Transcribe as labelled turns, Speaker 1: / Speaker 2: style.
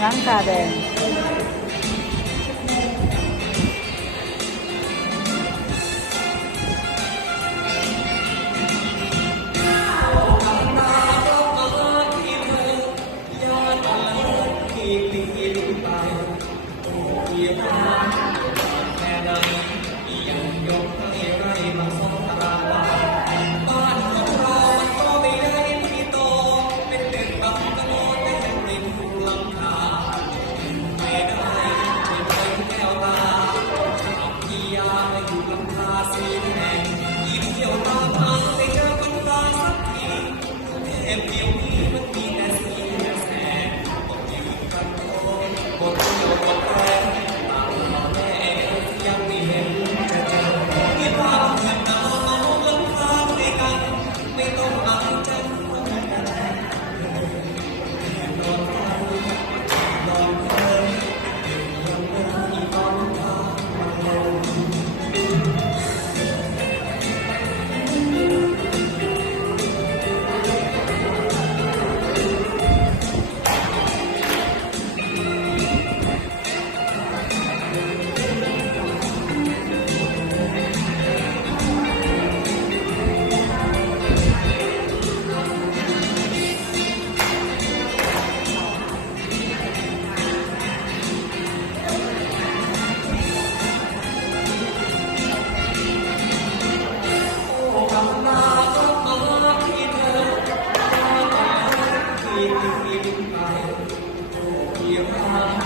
Speaker 1: หลังคาแดง
Speaker 2: เ dia. Uhum.